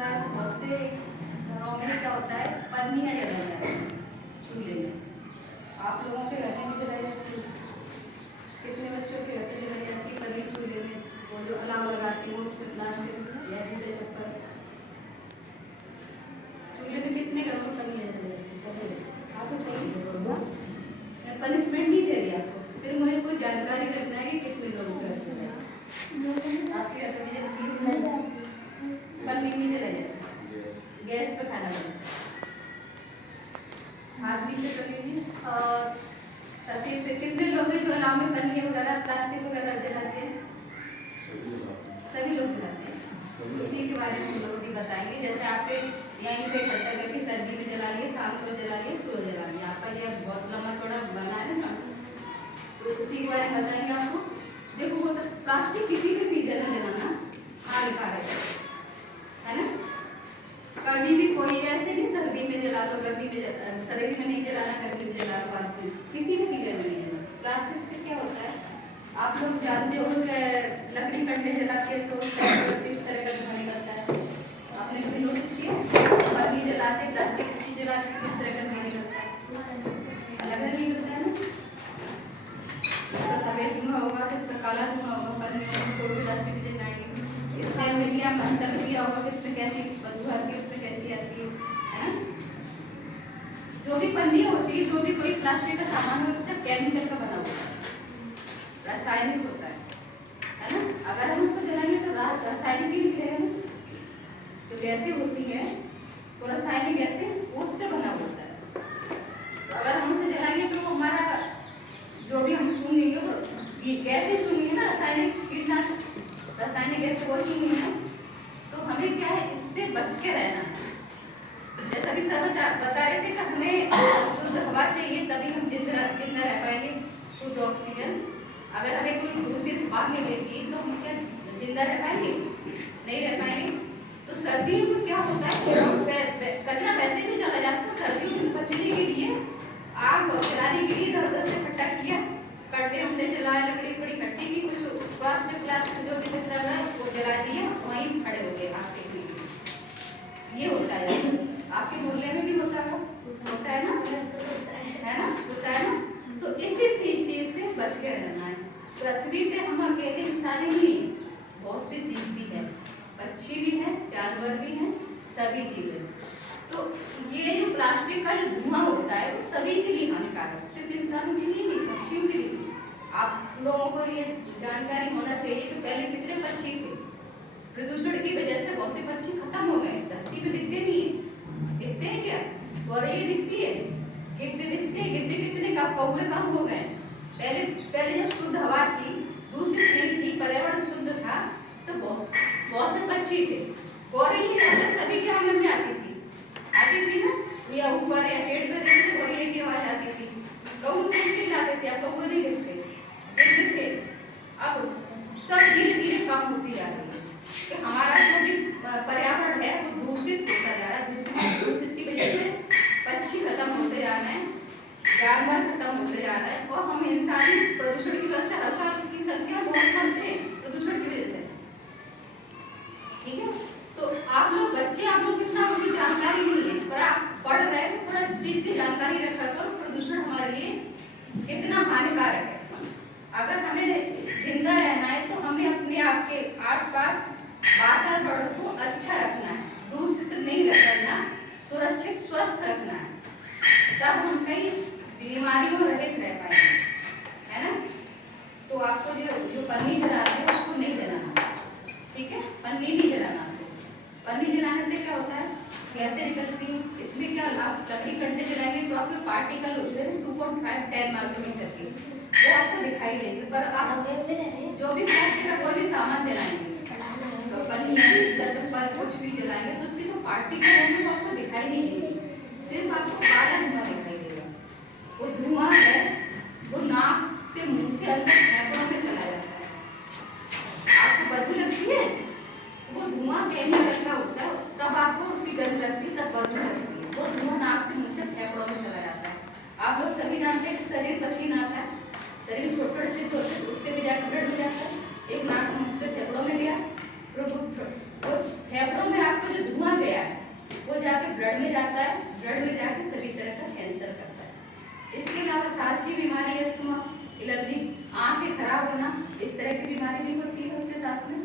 होता है तो बहुत से घरों में क्या होता है, पन्नियाँ जलाई जाती हैं चूल्हे में। आप लोगों के घर में भी जलाई जाती है, कितने बच्चों के घर पे जलाई जाती है पन्नी चूल्हे में, वो जो अलाव लगाती है वो उसमें प्लास्टिक या जूते चप्पल। चूल्हे में कितने घरों में पन्नियाँ जलाई जाती है? आप बताइए। मैं पनिशमेंट नहीं दे रही आपको, सिर्फ मुझे कोई जानकारी रखना है कि कितने लोगों का आपके घर में जब पन्नी नहीं जलाई जाती, गैस पे खाना बनता है। हाथ नीचे कर लीजिए। और तरतीब से कितने लोग हैं जो अलाव में पन्नी वगैरह प्लास्टिक वगैरह जलाते हैं? सभी लोग जलाते हैं। उसी के बारे में हम लोग भी बताएंगे। जैसे आपके यहीं पे इकट्ठा करके सर्दी में जला लिए, शाम को जला लिए, सुबह जला लिए, आपका ये बहुत लंबा थोड़ा बना है ना, तो उसी के बारे में बताएंगे आपको। देखो प्लास्टिक किसी भी सीजन में जलाना हानिकारक है ना। कभी भी कोई ऐसे नहीं सर्दी में जला लो, गर्मी में सर्दी में नहीं जलाना, गर्मी में जला लो, किसी भी सीजन में नहीं जलाना। प्लास्टिक से क्या होता है आप लोग जानते हो कि लकड़ी कंडे जलाते हैं तो किस तरह का धुआं निकलता है, आपने कभी नोटिस किया? पन्नी जलाते, प्लास्टिक की चीज जलाते, किस तरह का धुआं निकलता है? अलग अलग निकलता है ना। इसका सफेद धुआं होगा तो इसका काला धुआं होगा। पन्नी में कोई भी प्लास्टिक जलाएंगे, इसमें में भी आप अंतर किया होगा कि इसमें कैसी बदबू आती है, उसमें कैसी आती है। जो भी पन्नी होती है, जो भी कोई प्लास्टिक का सामान होता है, केमिकल का बना होता है, रासायनिक होता है ना। अगर हम उसको जलाएंगे तो रासायनिक ही निकलेगा ना। जो गैसें होती हैं तो रासायनिक गैसें उससे बना होता है। तो अगर हम उसे जलाएंगे तो हमारा जो भी हम सूंघेंगे वो गैसें सूंघेंगे ना, रासायनिक कीटनाशक रासायनिक गैस वो सूंघेंगे है। तो हमें क्या है, इससे बच के रहना है। जैसा भी सर बता रहे थे कि हमें शुद्ध हवा चाहिए, तभी हम जिंदा रह पाएंगे, शुद्ध ऑक्सीजन। अगर हमें कोई दूषित हवा मिलेगी तो हम क्या जिंदा रह पाएंगे? नहीं रह पाएंगे। तो सर्दियों में क्या होता है, कचरा वैसे भी चला जाता है, सर्दियों में बचने के लिए आग जलाने के लिए इधर उधर से इकट्ठा किया, कट्टे उंडे जलाए, लकड़ी पड़ी इकट्ठी की, कुछ प्लास्टिक जो भी कचरा था वो जला दिया, वहीं खड़े हो गए आग सेकने के लिए। ये होता है, आपके मोहल्ले में भी होता है ना, होता है ना। तो इसी चीज से बच के रहना है। पृथ्वी पे हम अकेले इंसान नहीं, बहुत से जीव भी है, पक्षी भी है, जानवर भी हैं, सभी जीव है। तो ये जो प्लास्टिक का जो धुआं होता है वो सभी के लिए हानिकारक, सिर्फ इंसानों के लिए नहीं, पक्षियों के लिए। आप लोगों को ये जानकारी होना चाहिए कि पहले कितने पक्षी थे, प्रदूषण की वजह से बहुत से पक्षी खत्म हो गए, धरती पे दिखते नहीं है। दिखते हैं क्या? गौरैया दिखती है, गिद्ध दिखते हैं, गिद्ध कितने कौवे कम हो गए। पहले जब शुद्ध हवा थी, दूषित नहीं थी, पर्यावरण शुद्ध था, तो बहुत से पक्षी थे। गौरैया सभी के आंगन में आती थी ना, या ऊपर या पेड़ पे देखते गौरैया की आवाज आती थी, कौवे चिल्लाते थे, अब कौवे नहीं दिखते, गिद्ध थे। अब सब धीरे धीरे कम होती जा रही है कि हमारा जो भी पर्यावरण है वो दूषित होता जा रहा है। दूषित की वजह से पक्षी खत्म होते जा रहे हैं, जानवर खत्म होते जा रहे हैं, और हम इंसान प्रदूषण की वजह से हर साल की संख्या बहुत बढ़ते हैं प्रदूषण की वजह से। ठीक है, तो आप लोग बच्चे, आप लोग इतना उनकी जानकारी नहीं है, पर आप पढ़ रहे हैं, थोड़ा इस चीज की जानकारी रखा करो, प्रदूषण हमारे लिए कितना हानिकारक है। अगर हमें जिंदा रहना है तो हमें अपने आप के आसपास वातावरण को अच्छा रखना है, दूषित नहीं रखना, सुरक्षित स्वस्थ रखना है, तब हम कई बीमारियों रहित रह पाएंगे, है ना। तो आपको जो पन्नी जलाते हैं उसको नहीं जलाना, ठीक है, पन्नी नहीं जलाना। पन्नी जलाने से क्या होता है, गैसें निकलती हैं, इसमें क्या आप लकड़ी कंडे जलाएंगे तो आपके पार्टिकल होते हैं 2.5-10 माइक्रोमीटर के, वो आपको दिखाई देंगे। पर आप जो भी प्लास्टिक का कोई भी सामान जलाएंगे, तो पन्नी चप्पल कुछ भी जलाएंगे तो उसके जो पार्टिकल होंगे वो आपको दिखाई नहीं देंगे, सिर्फ आपको काला धुआं दिखाई देगा। वो धुआं है वो नाक से मुंह से अंदर फेफड़ों में चला जाता है। आपको बदबू लगती है, वो धुआं केमिकल का होता है, तब आपको उसकी गंध लगती है, तब बदबू लगती है। वो धुआं नाक से मुंह से फेफड़ों में चला जाता है। आप लोग सभी जानते हैं कि शरीर पसीना आता है, शरीर में छोटे छोटे छिद्र होते हैं, उससे भी जाकर ब्लड हो जाता है। एक नाक मुंह से फेफड़ों में गया, फेफड़ों में आपको जो धुआं जाके ब्लड में जाता है, ब्लड में जाके सभी तरह का कैंसर करता है। इसके अलावा सांस की बीमारी, अस्थमा, एलर्जी, आंखें खराब होना, इस तरह की बीमारी भी होती है उसके साथ में।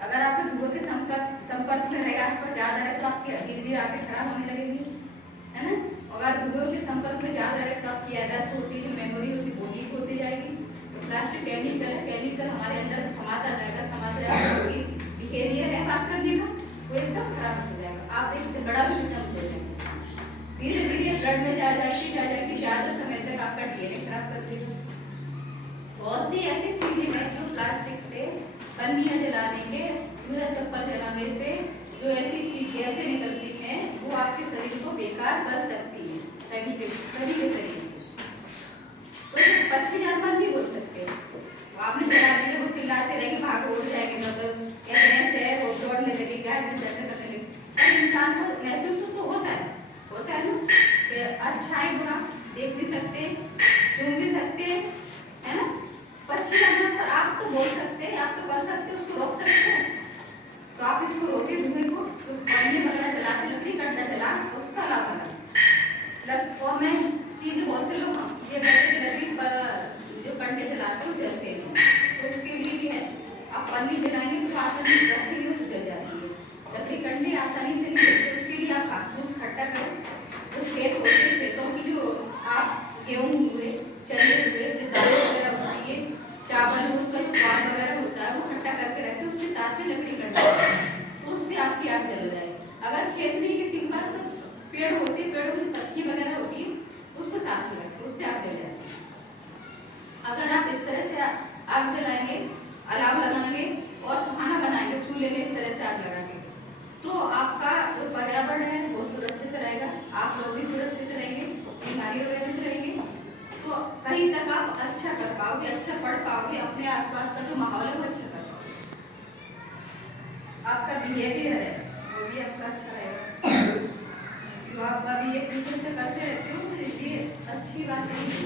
अगर आपके धुआं के संपर्क में रहेगा, आसपास ज्यादा है तो आपकी धीरे धीरे आंखें खराब होने लगेगी, है ना। अगर धुआं के संपर्क में ज्यादा रहे तो आपकी याददाश्त होती है, जो मेमोरी होती है वो वीक होती जाएगी। तो प्लास्टिक केमिकल है, केमिकल हमारे अंदर समाता जाएगा, बिहेवियर है बात करने का वो एकदम खराब हो जाएगा। आप एक झगड़ा भी समझ जाएंगे, धीरे धीरे ब्लड में जा जाएगी, ज्यादा समय तक आपका डीएनए खराब कर देगा। बहुत सी ऐसी चीजें हैं जो प्लास्टिक से, पन्नियां जलाने के, जूता चप्पल जलाने से जो ऐसी चीज गैसें निकलती हैं वो आपके शरीर को बेकार कर सकती है, सभी के शरीर में। तो पक्षी जानवर नहीं बोल सकते, आपने जला दिया वो चिल्लाते रहेंगे, भागो उड़ जाएंगे, मतलब या भैंस है वो दौड़ने लगी, गाय भैंस ऐसे करने लगी। पर इंसान को महसूस तो होता है ना कि अच्छा है बुरा देख भी सकते, सुन भी सकते, है ना। पक्षी जानवर पर आप तो बोल सकते हैं, आप तो कर सकते हैं, उसको रोक सकते हैं। तो आप इसको रोके धुएं को, तो पन्नी वगैरह जलाते, लकड़ी कंडा जला उसका अलावा और मैं चीज बहुत से लोग ये लकड़ी जो कंडे जलाते हैं वो जलते हैं, तो उसके लिए भी है। आप पन्नी जलाएंगे तो आसानी से रखेंगे तो जल जाती है, लकड़ी कंडे आसानी से नहीं जलते। उसके लिए आप घास फूस इकट्ठा करें, जो खेत होते हैं, खेतों की जो आप गेहूँ हुए, चने हुए, जो दालें वगैरह होती है, चावल हो, उसका जो स्वाद वगैरह होता है वो इकट्ठा करके रखें, उसके साथ में लकड़ी कंडा, तो उससे आपकी आग जल जाएगी। अगर खेत नहीं किसी के पास तो पेड़ होते हैं, पेड़ों की पत्ती वगैरह होती है, उसको साथ में रखें, उससे आग जल जाती है। अगर आप इस तरह से आग जलाएंगे, अलाव लगाएंगे और खाना बनाएंगे चूल्हे में इस तरह से आग लगा के, तो आपका जो पर्यावरण है वो सुरक्षित रहेगा, आप लोग भी सुरक्षित रहेंगे, बीमारियों रहित रहेंगे। तो कहीं तक आप अच्छा कर पाओगे, अच्छा पढ़ पाओगे, अपने आसपास का जो माहौल है वो अच्छा कर पाओगे, आपका बिहेवियर है वो भी आपका अच्छा रहेगा। तो आप अभी एक दूसरे से करते रहते हो, तो ये अच्छी बात नहीं है।